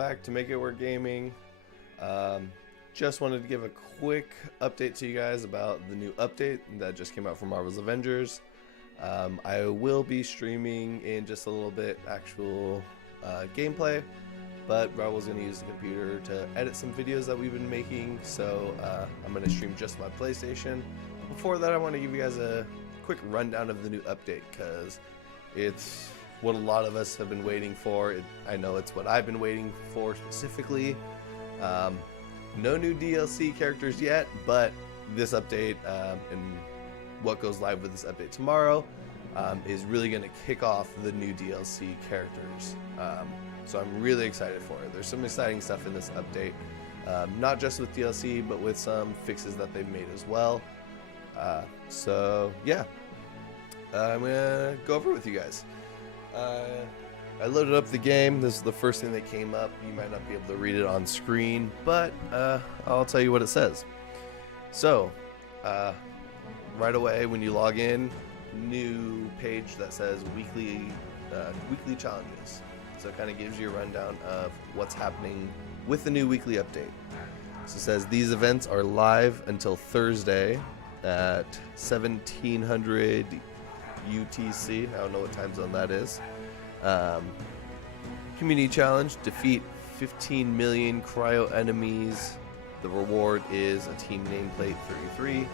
back to Make It Werq Gaming. Just wanted to give a quick update to you guys about the new update that just came out for Marvel's Avengers. I will be streaming in just a little bit actual gameplay, but Raul's going to use the computer to edit some videos that we've been making, so I'm going to stream just my PlayStation. Before that, I want to give you guys a quick rundown of the new update, because it's what a lot of us have been waiting for. I know it's what I've been waiting for specifically. No new DLC characters yet, but this update and what goes live with this update tomorrow is really going to kick off the new DLC characters. So I'm really excited for it. There's some exciting stuff in this update, not just with DLC, but with some fixes that they've made as well. So yeah, I'm going to go over it with you guys. I loaded up the game. This is the first thing that came up. You might not be able to read it on screen, but I'll tell you what it says. So, right away when you log in, new page that says weekly challenges. So it kind of gives you a rundown of what's happening with the new weekly update. So it says these events are live until Thursday at 1700 UTC. I don't know what time zone that is. Community challenge: defeat 15 million cryo enemies. The reward is a team nameplate 33.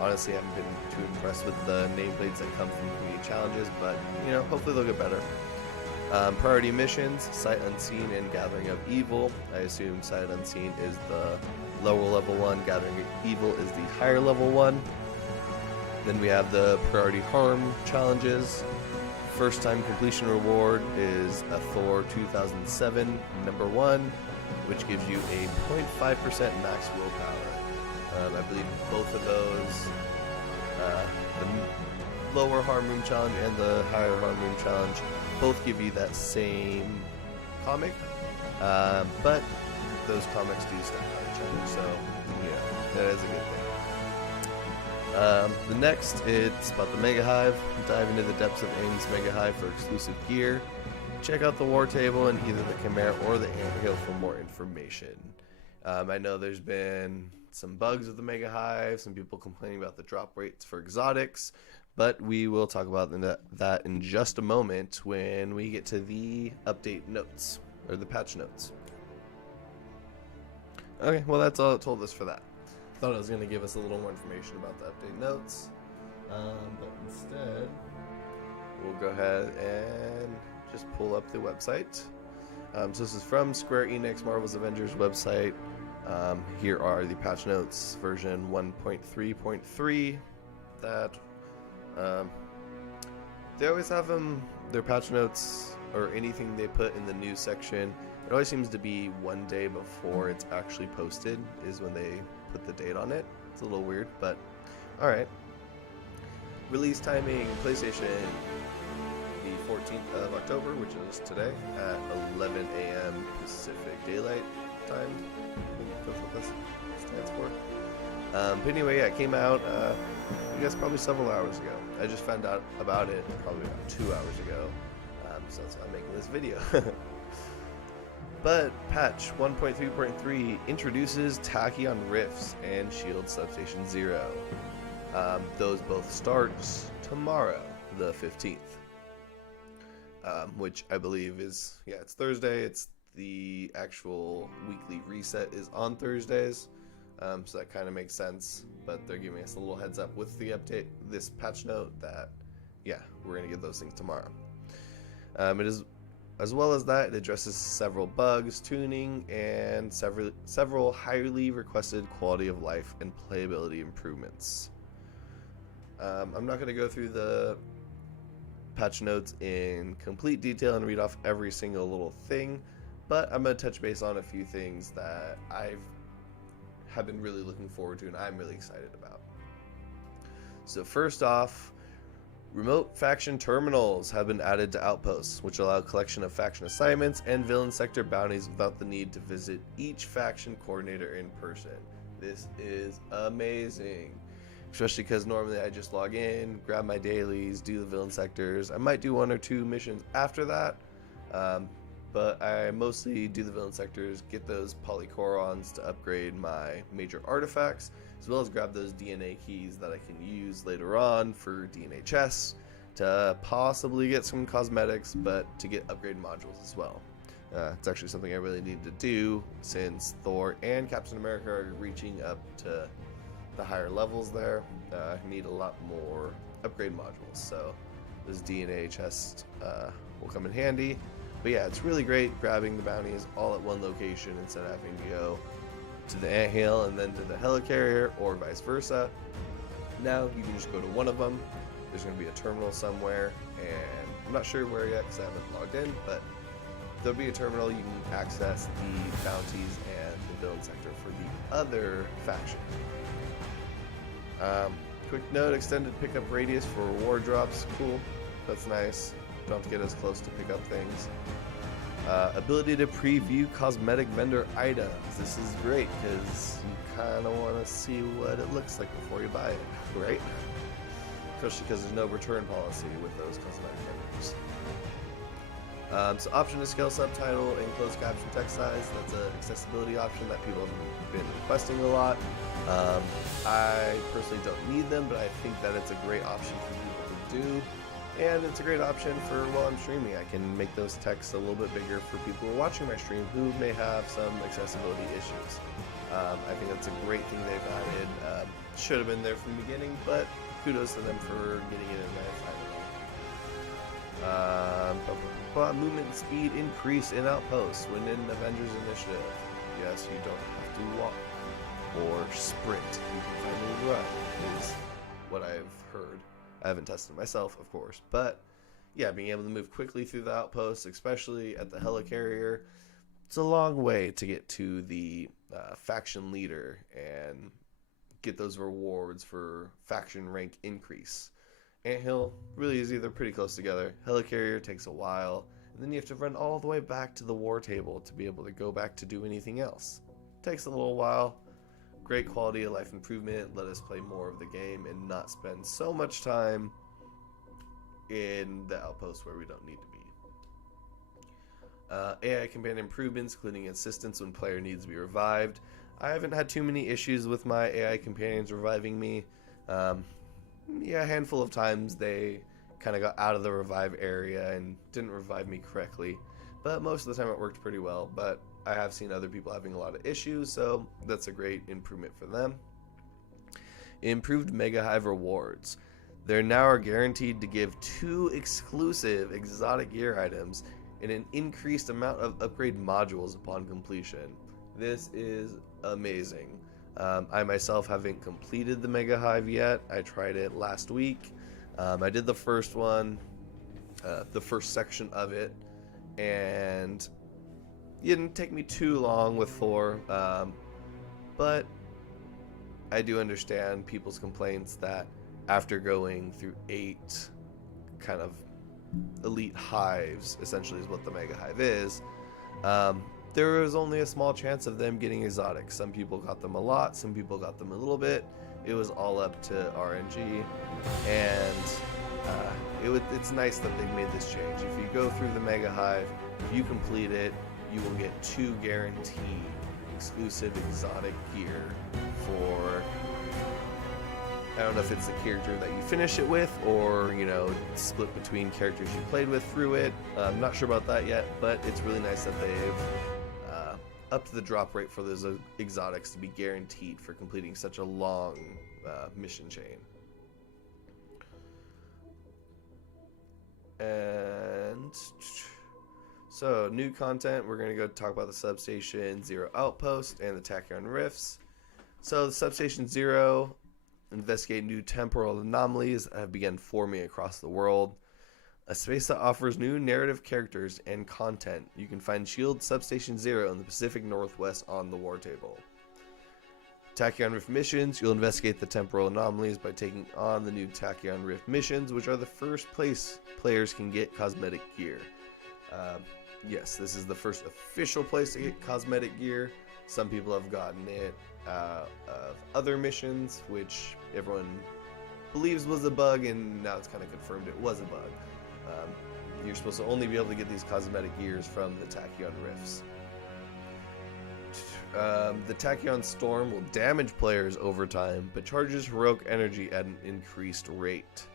Honestly, I haven't been too impressed with the nameplates that come from community challenges, but you know, hopefully they'll get better. Priority missions: Sight Unseen and Gathering of Evil. I assume Sight Unseen is the lower level one, Gathering of Evil is the higher level one. Then we have the priority harm challenges. First time completion reward is a Thor 2007 #1, which gives you a 0.5% max willpower. I believe both of those, the lower harm room challenge and the higher harm room challenge, both give you that same comic, but those comics do stack on each other, so yeah, that is a good thing. The next, it's about the Mega Hive. Dive into the depths of AIM's Mega Hive for exclusive gear. Check out the war table and either the Chimera or the Anthill for more information. I know there's been some bugs with the Mega Hive, some people complaining about the drop rates for exotics, but we will talk about that in just a moment when we get to the update notes, or the patch notes. Okay, well that's all it told us for that. Thought it was going to give us a little more information about the update notes, but instead we'll go ahead and just pull up the website. So this is from Square Enix Marvel's Avengers website. Here are the patch notes version 1.3.3 that they always have their patch notes or anything they put in the news section. It always seems to be one day before it's actually posted is when they put the date on it. It's a little weird, but alright. Release timing: PlayStation the 14th of October, which is today, at 11 a.m. Pacific Daylight Time. I think that's what this stands for. But anyway, yeah, it came out, I guess probably several hours ago. I just found out about it probably about 2 hours ago, so that's why I'm making this video. But patch 1.3.3 introduces Tachyon Rifts and Shield Substation Zero. Those both start tomorrow, the 15th, which I believe is, yeah, it's Thursday. It's the actual weekly reset is on Thursdays, so that kind of makes sense. But they're giving us a little heads up with the update, this patch note, that yeah, we're gonna get those things tomorrow. It is. As well as that, it addresses several bugs, tuning, and several highly requested quality of life and playability improvements. I'm not going to go through the patch notes in complete detail and read off every single little thing, but I'm going to touch base on a few things that have been really looking forward to and I'm really excited about. So first off, remote faction terminals have been added to outposts, which allow collection of faction assignments and villain sector bounties without the need to visit each faction coordinator in person. This is amazing, especially because normally I just log in, grab my dailies, do the villain sectors. I might do 1 or 2 missions after that, but I mostly do the villain sectors, get those polychorons to upgrade my major artifacts, as well as grab those DNA keys that I can use later on for DNA chests to possibly get some cosmetics, but to get upgrade modules as well. It's actually something I really need to do since Thor and Captain America are reaching up to the higher levels there. I need a lot more upgrade modules, so those DNA chests will come in handy. But yeah, it's really great grabbing the bounties all at one location instead of having to go to the anthill and then to the helicarrier or vice versa. Now you can just go to one of them. There's going to be a terminal somewhere, and I'm not sure where yet because I haven't logged in, but there'll be a terminal. You can access the bounties and the villain sector for the other faction. Quick note, extended pickup radius for reward drops. Cool. That's nice. Don't have to get as close to pick up things. Ability to preview cosmetic vendor items. This is great because you kind of want to see what it looks like before you buy it, right? Especially because there's no return policy with those cosmetic vendors. So option to scale subtitle and closed caption text size. That's an accessibility option that people have been requesting a lot. I personally don't need them, but I think that it's a great option for people to do. And it's a great option for while I'm streaming. I can make those texts a little bit bigger for people who are watching my stream who may have some accessibility issues. I think that's a great thing they've added. Should have been there from the beginning, but kudos to them for getting it in there finally. Movement speed increase in outposts when in Avengers initiative. Yes, you don't have to walk or sprint. You can finally run, is what I've heard. I haven't tested it myself, of course, but yeah, being able to move quickly through the outposts, especially at the helicarrier, it's a long way to get to the faction leader and get those rewards for faction rank increase. Anthill, really easy, they're pretty close together. Helicarrier takes a while, and then you have to run all the way back to the war table to be able to go back to do anything else. Takes a little while. Great quality of life improvement, let us play more of the game and not spend so much time in the outpost where we don't need to be. AI companion improvements, including assistance when player needs to be revived. I haven't had too many issues with my AI companions reviving me. Yeah, a handful of times they kind of got out of the revive area and didn't revive me correctly, but most of the time it worked pretty well. But I have seen other people having a lot of issues, so that's a great improvement for them. Improved Mega Hive rewards. They now are guaranteed to give 2 exclusive exotic gear items and an increased amount of upgrade modules upon completion. This is amazing. I myself haven't completed the Mega Hive yet. I tried it last week. I did the first one, the first section of it, and it didn't take me too long with Thor, but I do understand people's complaints that after going through 8 kind of elite hives, essentially is what the Mega Hive is, there was only a small chance of them getting exotics. Some people got them a lot, some people got them a little bit. It was all up to RNG, and it's nice that they made this change. If you go through the Mega Hive, if you complete it, you will get 2 guaranteed exclusive exotic gear for, I don't know if it's the character that you finish it with or, you know, split between characters you played with through it. I'm not sure about that yet, but it's really nice that they've upped the drop rate for those exotics to be guaranteed for completing such a long mission chain. And so, new content, we're going to go talk about the Substation Zero Outpost and the Tachyon Rifts. So, the Substation Zero, investigate new temporal anomalies that have begun forming across the world. A space that offers new narrative characters and content. You can find SHIELD Substation Zero in the Pacific Northwest on the war table. Tachyon Rift missions, you'll investigate the temporal anomalies by taking on the new Tachyon Rift missions, which are the first place players can get cosmetic gear. Yes, this is the first official place to get cosmetic gear. Some people have gotten it of other missions, which everyone believes was a bug, and now it's kind of confirmed it was a bug. You're supposed to only be able to get these cosmetic gears from the Tachyon Rifts. The Tachyon Storm will damage players over time, but charges heroic energy at an increased rate.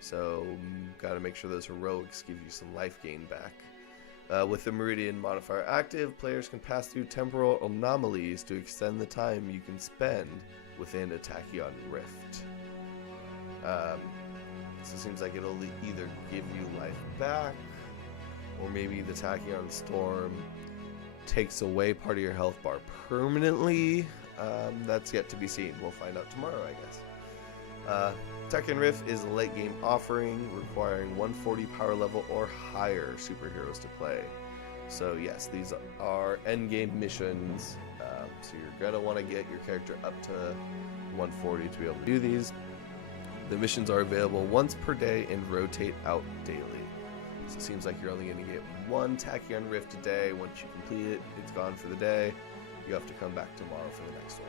So, gotta make sure those heroics give you some life gain back. With the Meridian modifier active, players can pass through temporal anomalies to extend the time you can spend within a Tachyon Rift. So it seems like it'll either give you life back, or maybe the Tachyon Storm takes away part of your health bar permanently. That's yet to be seen. We'll find out tomorrow, I guess. Tachyon Rift is a late game offering requiring 140 power level or higher superheroes to play. So yes, these are end game missions. So you're gonna want to get your character up to 140 to be able to do these. The missions are available once per day and rotate out daily. So it seems like you're only going to get one Tachyon Rift a day. Once you complete it, it's gone for the day. You have to come back tomorrow for the next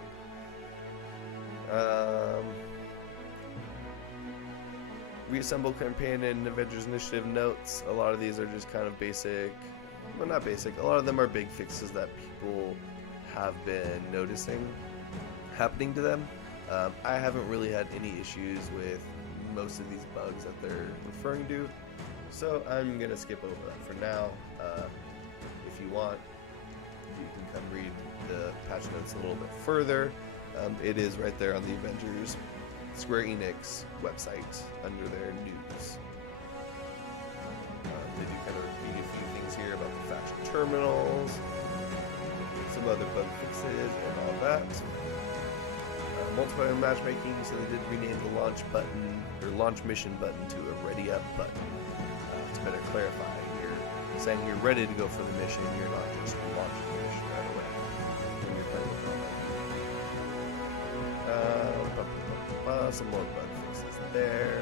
one. Reassemble campaign and Avengers Initiative notes. A lot of these are just kind of basic. Well, not basic. A lot of them are big fixes that people have been noticing happening to them. I haven't really had any issues with most of these bugs that they're referring to, so I'm going to skip over that for now. If you want, you can come read the patch notes a little bit further. It is right there on the Avengers Square Enix website under their news. They do kind of repeat a few things here about the faction terminals, some other bug fixes, and all that. Multiplayer matchmaking, so they did rename the launch button, or launch mission button, to a ready up button. To better clarify, you're saying you're ready to go for the mission, you're not just launching the mission right away when you're playing with online. Some more bug fixes there.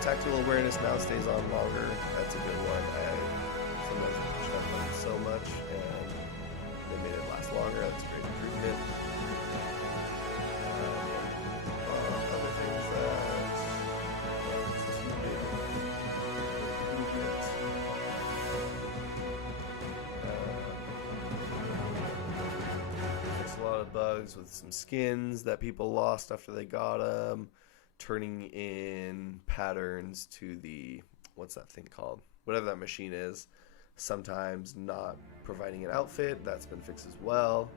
Tactical awareness now stays on longer. That's a good one. Sometimes push that button so much, and they made it last longer. That's a great improvement. Other things fixed a lot of bugs with some skins that people lost after they got them, turning in patterns to the, what's that thing called? Whatever that machine is. Sometimes not providing an outfit. That's been fixed as well.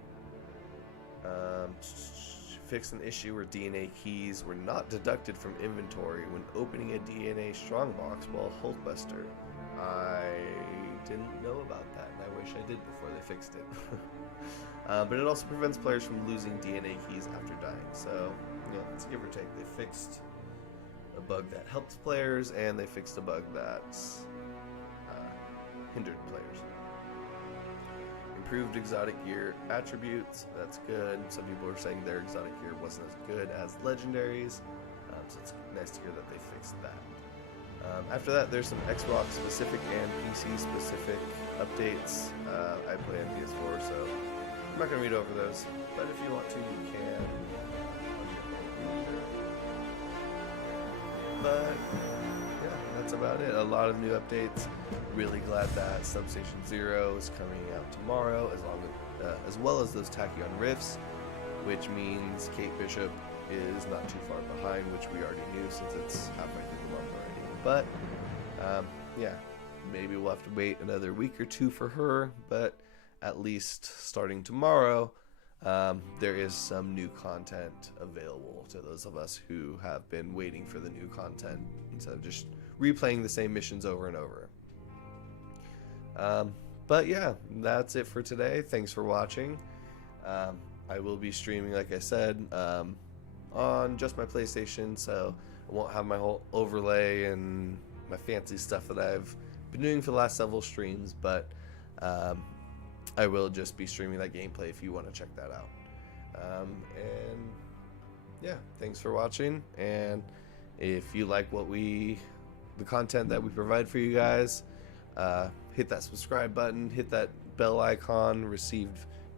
Fixed an issue where DNA keys were not deducted from inventory when opening a DNA strongbox while Hulkbuster. I didn't know about that, and I wish I did before they fixed it. But it also prevents players from losing DNA keys after dying. So, you know, it's give or take. They fixed a bug that helped players, and they fixed a bug that hindered players. Improved exotic gear attributes. That's good. Some people are saying their exotic gear wasn't as good as legendaries, so it's nice to hear that they fixed that. After that, there's some Xbox specific and PC specific updates. I play on PS4, so I'm not going to read over those, but if you want to, you can. But yeah, that's about it. A lot of new updates. Really glad that Substation Zero is coming out tomorrow, as well as those Tachyon Rifts, which means Kate Bishop is not too far behind, which we already knew since it's halfway through the month already. But yeah, maybe we'll have to wait another week or two for her. But at least starting tomorrow, there is some new content available to those of us who have been waiting for the new content instead of just replaying the same missions over and over. But yeah, that's it for today. Thanks for watching. I will be streaming, like I said, on just my PlayStation, so I won't have my whole overlay and my fancy stuff that I've been doing for the last several streams, but I will just be streaming that gameplay if you want to check that out. And yeah, thanks for watching, and if you like the content that we provide for you guys, hit that subscribe button, hit that bell icon, receive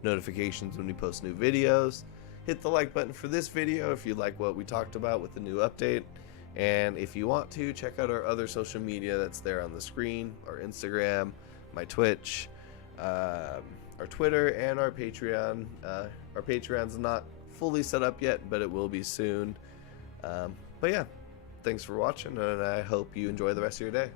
notifications when we post new videos, hit the like button for this video if you like what we talked about with the new update. And if you want to, check out our other social media that's there on the screen, our Instagram, my Twitch, our Twitter, and our Patreon. Our Patreon's not fully set up yet, but it will be soon. But yeah, thanks for watching, and I hope you enjoy the rest of your day.